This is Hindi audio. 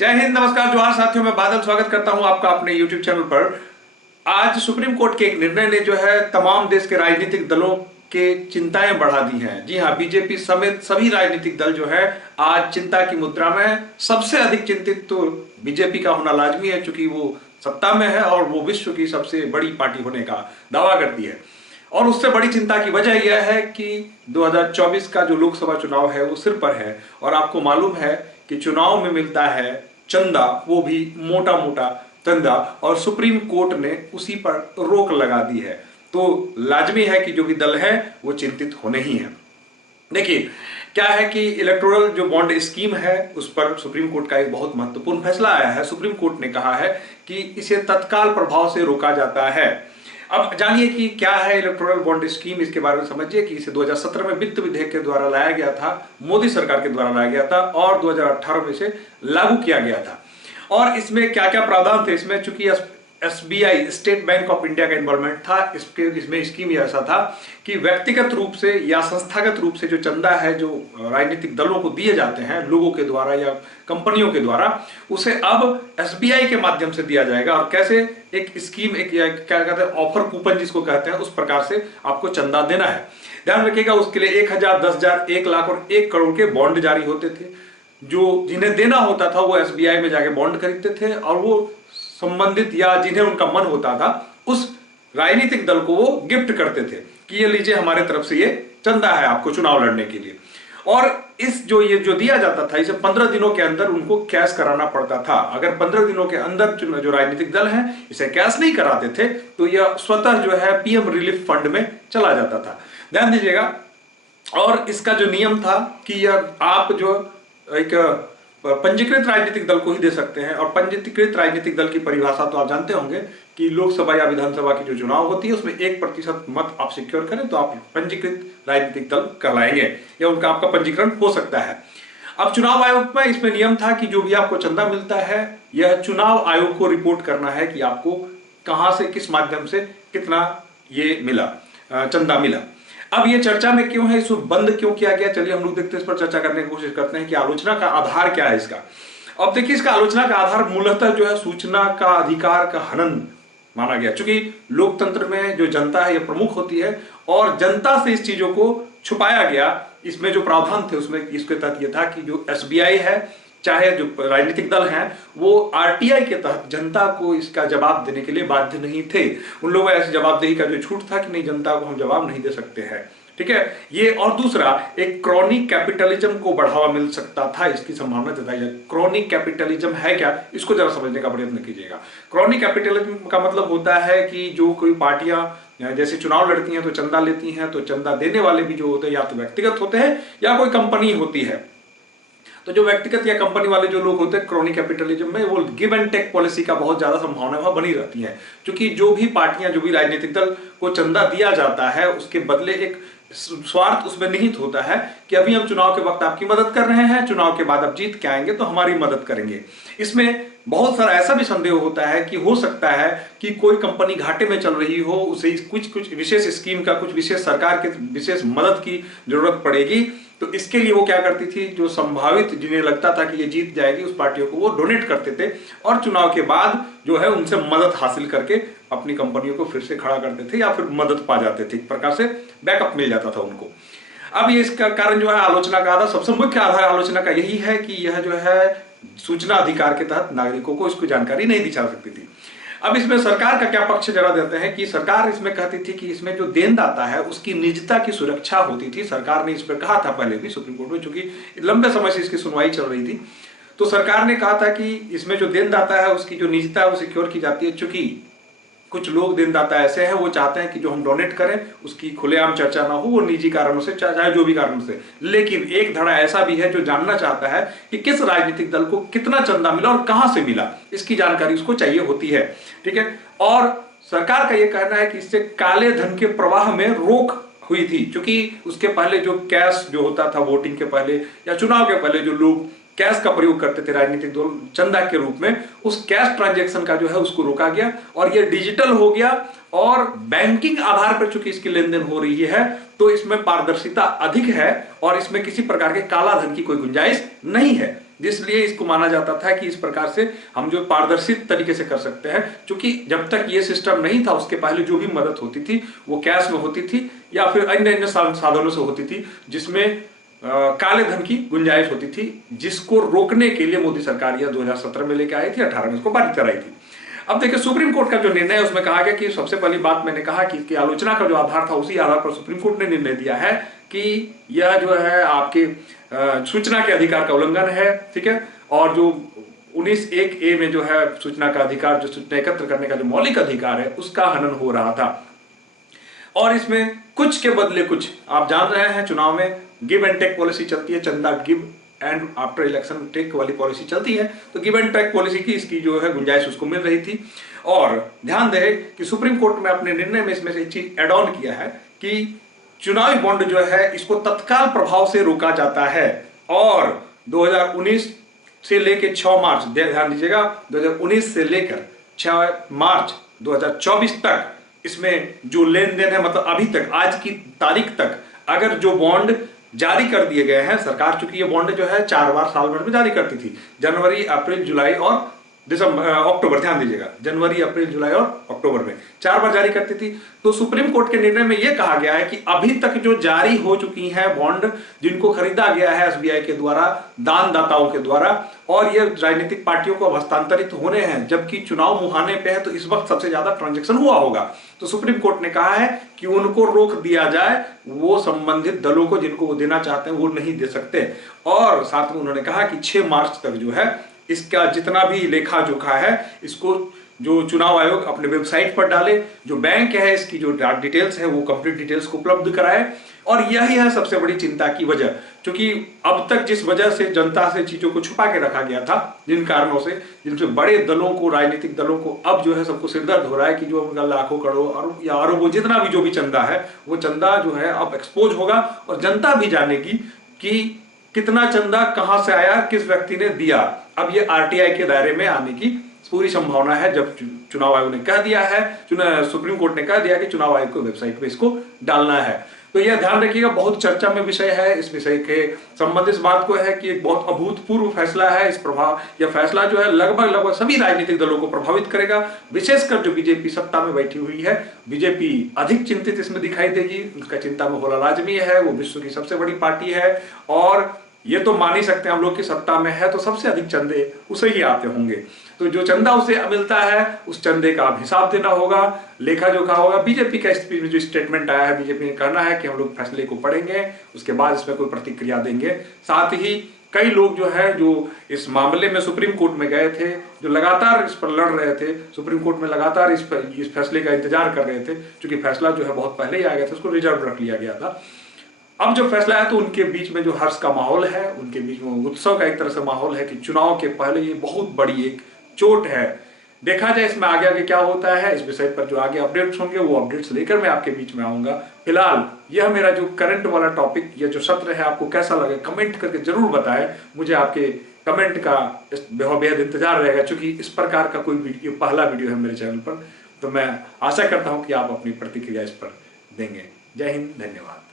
जय हिंद, नमस्कार, जोहार साथियों। मैं बादल स्वागत करता हूं आपका अपने YouTube चैनल पर। आज सुप्रीम कोर्ट के एक निर्णय ने जो है तमाम देश के राजनीतिक दलों के चिंताएं बढ़ा दी हैं। जी हां, बीजेपी समेत सभी राजनीतिक दल जो है आज चिंता की मुद्रा में। सबसे अधिक चिंतित तो बीजेपी का होना लाजमी है, क्योंकि वो सत्ता में है और वो विश्व की सबसे बड़ी पार्टी होने का दावा करती है। और उससे बड़ी चिंता की वजह यह है कि 2024 का जो लोकसभा चुनाव है वो सिर पर है, और आपको मालूम है कि चुनाव में मिलता है चंदा, वो भी मोटा मोटा चंदा, और सुप्रीम कोर्ट ने उसी पर रोक लगा दी है। तो लाजमी है कि जो भी दल है वो चिंतित होने ही है। देखिए क्या है कि इलेक्टोरल जो बॉन्ड स्कीम है उस पर सुप्रीम कोर्ट का एक बहुत महत्वपूर्ण फैसला आया है। सुप्रीम कोर्ट ने कहा है कि इसे तत्काल प्रभाव से रोका जाता है। अब जानिए कि क्या है इलेक्टोरल बॉन्ड स्कीम, इसके बारे में समझिए कि इसे 2017 में वित्त विधेयक के द्वारा लाया गया था, मोदी सरकार के द्वारा लाया गया था, और 2018 में इसे लागू किया गया था। और इसमें क्या क्या प्रावधान थे, इसमें चूंकि SBI state bank of India का इन्वॉल्वमेंट था, इसमें स्कीम ऐसा था कि व्यक्तिगत रूप से या संस्थागत रूप से जो चंदा है जो राजनीतिक दलों को दिए जाते हैं लोगों के द्वारा या कंपनियों के द्वारा, उसे अब SBI के माध्यम से दिया जाएगा। और कैसे, एक स्कीम, एक क्या कहते हैं ऑफर कूपन जिसको कहते हैं, उस प्रकार से आपको चंदा देना है। ध्यान रखिएगा, उसके लिए 1000, 10,000, 1 लाख और 1 करोड़ के बॉन्ड जारी होते थे। जो जिन्हें देना होता था वो SBI में जाके बॉन्ड खरीदते थे, और वो संबंधित या जिन्हें उनका मन होता था उस राजनीतिक दल को वो गिफ्ट करते थे कि ये लीजिए, हमारे तरफ से ये चंदा है आपको चुनाव लड़ने के लिए। और इस ये जो दिया जाता था, इसे 15 दिनों के अंदर उनको कैश कराना पड़ता था। अगर 15 दिनों के अंदर जो राजनीतिक दल हैं इसे कैश नहीं कराते थे तो यह स्वतः जो है PM रिलीफ फंड में चला जाता था। ध्यान दीजिएगा। और इसका जो नियम था कि यह आप जो एक पंजीकृत राजनीतिक दल को ही दे सकते हैं। और पंजीकृत राजनीतिक दल की परिभाषा तो आप जानते होंगे कि लोकसभा या विधानसभा की जो चुनाव होती है उसमें 1% मत आप सिक्योर करें तो आप पंजीकृत राजनीतिक दल कहलाएंगे, या उनका आपका पंजीकरण हो सकता है। अब चुनाव आयोग में इसमें नियम था कि जो भी आपको चंदा मिलता है यह चुनाव आयोग को रिपोर्ट करना है कि आपको कहां से, किस माध्यम से कितना ये मिला, चंदा मिला। अब ये चर्चा में क्यों है, इसको बंद क्यों किया गया, चलिए हम लोग देखते हैं, इस पर चर्चा करने की कोशिश करते हैं कि आलोचना का आधार क्या है इसका। अब देखिए, इसका आलोचना का आधार मूलतः जो है सूचना का अधिकार का हनन माना गया, क्योंकि लोकतंत्र में जो जनता है यह प्रमुख होती है और जनता से इस चीजों को छुपाया गया। इसमें जो प्रावधान थे उसमें इसके तहत यह था कि जो SBI है, चाहे जो राजनीतिक दल हैं, वो RTI के तहत जनता को इसका जवाब देने के लिए बाध्य नहीं थे। उन लोगों को ऐसी जवाबदेही का जो छूट था कि नहीं, जनता को हम जवाब नहीं दे सकते हैं, ठीक है ये। और दूसरा, एक क्रॉनिक कैपिटलिज्म को बढ़ावा मिल सकता था, इसकी संभावना जताई जाए। क्रॉनिक कैपिटलिज्म है क्या, इसको जरा समझने का प्रयत्न कीजिएगा। क्रॉनिक कैपिटलिज्म का मतलब होता है कि जो कोई पार्टियां जैसे चुनाव लड़ती हैं तो चंदा लेती हैं, तो चंदा देने वाले भी जो होते हैं या तो व्यक्तिगत होते हैं या कोई कंपनी होती है। तो जो व्यक्तिगत या कंपनी वाले जो लोग होते हैं क्रॉनिक कैपिटलिज्म में, वो गिव एंड टेक पॉलिसी का बहुत ज्यादा संभावना वहां बनी रहती है, क्योंकि जो भी पार्टियां, जो भी राजनीतिक दल को चंदा दिया जाता है उसके बदले एक स्वार्थ उसमें निहित होता है कि अभी हम चुनाव के वक्त आपकी मदद कर रहे हैं, चुनाव के बाद आप जीत के आएंगे तो हमारी मदद करेंगे। इसमें बहुत सारा ऐसा भी संदेह होता है कि हो सकता है कि कोई कंपनी घाटे में चल रही हो, उसे कुछ विशेष स्कीम का, कुछ विशेष सरकार के विशेष मदद की जरूरत पड़ेगी, तो इसके लिए वो क्या करती थी, जो संभावित जिन्हें लगता था कि ये जीत जाएगी उस पार्टियों को वो डोनेट करते थे, और चुनाव के बाद जो है उनसे मदद हासिल करके अपनी कंपनियों को फिर से खड़ा करते थे या फिर मदद पा जाते थे, एक प्रकार से बैकअप मिल जाता था उनको। अब ये इसका कारण जो है आलोचना का आधार, सबसे मुख्य आधार आलोचना का यही है कि यह जो है सूचना अधिकार के तहत नागरिकों को इसको जानकारी नहीं दी जा सकती थी। अब इसमें सरकार का क्या पक्ष जरा देते हैं कि सरकार इसमें कहती थी कि इसमें जो देनदाता है उसकी निजता की सुरक्षा होती थी। सरकार ने इस पर कहा था पहले भी सुप्रीम कोर्ट में, चूंकि लंबे समय से इसकी सुनवाई चल रही थी, तो सरकार ने कहा था कि इसमें जो देनदाता है उसकी जो निजता है वो सिक्योर की जाती है। चूंकि कुछ लोग देनदाता ऐसे हैं, वो चाहते हैं कि जो हम डोनेट करें उसकी खुलेआम चर्चा ना हो, वो निजी कारणों से, चाहे जो भी कारणों से। लेकिन एक धड़ा ऐसा भी है जो जानना चाहता है कि किस राजनीतिक दल को कितना चंदा मिला और कहां से मिला, इसकी जानकारी उसको चाहिए होती है, ठीक है। और सरकार का यह कहना है कि इससे काले धन के प्रवाह में रोक हुई थी, क्योंकि उसके पहले जो कैश जो होता था वोटिंग के पहले या चुनाव के पहले जो लोग कैश का प्रयोग करते थे राजनीतिक दल चंदा के रूप में, उस कैश ट्रांजैक्शन का जो है उसको रोका गया और ये डिजिटल हो गया। और बैंकिंग आधार पर चूंकि इसकी लेन देन हो रही है तो इसमें पारदर्शिता अधिक है और इसमें किसी प्रकार के काला धन की कोई गुंजाइश नहीं है। जिसलिए इसको माना जाता था कि इस प्रकार से हम जो पारदर्शी तरीके से कर सकते हैं, क्योंकि जब तक ये सिस्टम नहीं था उसके पहले जो भी मदद होती थी वो कैश में होती थी या फिर अन्य अन्य साधनों से होती थी, जिसमें काले धन की गुंजाइश होती थी, जिसको रोकने के लिए मोदी सरकार यह 2017 में लेके आई थी, 18 में इसको पारित कराई थी। अब देखिए सुप्रीम कोर्ट का जो निर्णय है उसमें कहा गया कि सबसे पहली बात मैंने कहा कि इसकी आलोचना का जो आधार था उसी आधार पर सुप्रीम कोर्ट ने निर्णय दिया है कि यह जो है आपके सूचना के अधिकार का उल्लंघन है, ठीक है। और जो 19(1)(a) में जो है सूचना का अधिकार, जो सूचना एकत्र करने का जो मौलिक अधिकार है, उसका हनन हो रहा था। और इसमें कुछ के बदले कुछ, आप जान रहे हैं चुनाव में गिव एंड टेक पॉलिसी चलती है, चंदा give and after election take वाली पॉलिसी चलती है, तो गिव एंड टेक पॉलिसी की इसकी जो है गुंजाइश उसको मिल रही थी। और ध्यान दें कि सुप्रीम कोर्ट में अपने निर्णय में इसमें से एक चीज एड ऑन किया है कि चुनावी बॉन्ड जो है इसको तत्काल प्रभाव से रोका जाता है, और 2019 से लेकर 6 मार्च, ध्यान दीजिएगा, 2019 से लेकर 6 मार्च 2024 तक इसमें जो लेन देन है, मतलब अभी तक आज की तारीख तक अगर जो बॉन्ड जारी कर दिए गए हैं, सरकार चूंकि ये बॉन्ड जो है 4 बार साल भर में जारी करती थी, जनवरी, अप्रैल, जुलाई और दिसंबर, अक्टूबर, ध्यान दीजिएगा, जनवरी, अप्रैल, जुलाई और अक्टूबर में 4 बार जारी करती थी। तो सुप्रीम कोर्ट के निर्णय में यह कहा गया है कि अभी तक जो जारी हो चुकी हैं बॉन्ड, जिनको खरीदा गया है एसबीआई के द्वारा, दानदाताओं के द्वारा, और ये राजनीतिक पार्टियों को हस्तांतरित होने हैं, जबकि चुनाव मुहाने पे है तो इस वक्त सबसे ज्यादा ट्रांजैक्शन हुआ होगा, तो सुप्रीम कोर्ट ने कहा है कि उनको रोक दिया जाए, वो संबंधित दलों को जिनको वो देना चाहते हैं वो नहीं दे सकते। और साथ में उन्होंने कहा कि 6 मार्च तक जो है इसका जितना भी लेखा जोखा है इसको जो चुनाव आयोग अपने वेबसाइट पर डाले, जो बैंक है इसकी जो डिटेल्स है वो कंप्लीट डिटेल्स को उपलब्ध कराए। और यही है सबसे बड़ी चिंता की वजह, क्योंकि अब तक जिस वजह से जनता से चीजों को छुपा के रखा गया था, जिन कारणों से, जिनसे बड़े दलों को, राजनीतिक दलों को अब जो है सबको सिरदर्द हो रहा है कि जो उनका लाखों करोड़ या अरबों जितना भी जो भी चंदा है, वो चंदा जो है अब एक्सपोज होगा और जनता भी जानेगी कि कितना चंदा कहां से आया, किस व्यक्ति ने दिया। अब ये आरटीआई के दायरे में आने की पूरी संभावना है, जब चुनाव आयोग ने कह दिया है, सुप्रीम कोर्ट ने कह दिया कि चुनाव आयोग को वेबसाइट पे इसको डालना है। तो यह ध्यान रखिएगा, बहुत चर्चा में विषय है। इस विषय के संबंध इस बात को है कि एक बहुत अभूतपूर्व फैसला है। इस प्रभाव, यह फैसला जो है लगभग सभी राजनीतिक दलों को प्रभावित करेगा, विशेषकर जो बीजेपी सत्ता में बैठी हुई है। बीजेपी अधिक चिंतित इसमें दिखाई देगी, उसका चिंता में होला लाजमी है, वो विश्व की सबसे बड़ी पार्टी है, और ये तो मान ही सकते हैं हम लोग की सत्ता में है तो सबसे अधिक चंदे उसे ही आते होंगे। तो जो चंदा उसे मिलता है उस चंदे का अब हिसाब देना होगा, लेखा जोखा होगा। बीजेपी का इस जो स्टेटमेंट आया है, बीजेपी ने कहना है कि हम लोग फैसले को पढ़ेंगे, उसके बाद इसमें कोई प्रतिक्रिया देंगे। साथ ही कई लोग जो है जो इस मामले में सुप्रीम कोर्ट में गए थे, जो लगातार इस पर लड़ रहे थे, सुप्रीम कोर्ट में लगातार इस फैसले का इंतजार कर रहे थे, क्योंकि फैसला जो है बहुत पहले ही आ गया था, उसको रिजर्व रख लिया गया था। अब जब फैसला है तो उनके बीच में जो हर्ष का माहौल है, उनके बीच में उत्सव का एक तरह से माहौल है कि चुनाव के पहले ये बहुत बड़ी एक चोट है। देखा जाए इसमें आगे आगे क्या होता है, इस विषय पर जो आगे अपडेट्स होंगे वो अपडेट्स लेकर मैं आपके बीच में आऊंगा। फिलहाल यह मेरा जो करंट वाला टॉपिक, यह जो सत्र है, आपको कैसा लगे कमेंट करके जरूर बताएं। मुझे आपके कमेंट का बेहद इंतजार रहेगा, क्योंकि इस प्रकार का कोई वीडियो पहला वीडियो है मेरे चैनल पर, तो मैं आशा करता हूं कि आप अपनी प्रतिक्रिया इस पर देंगे। जय हिंद, धन्यवाद।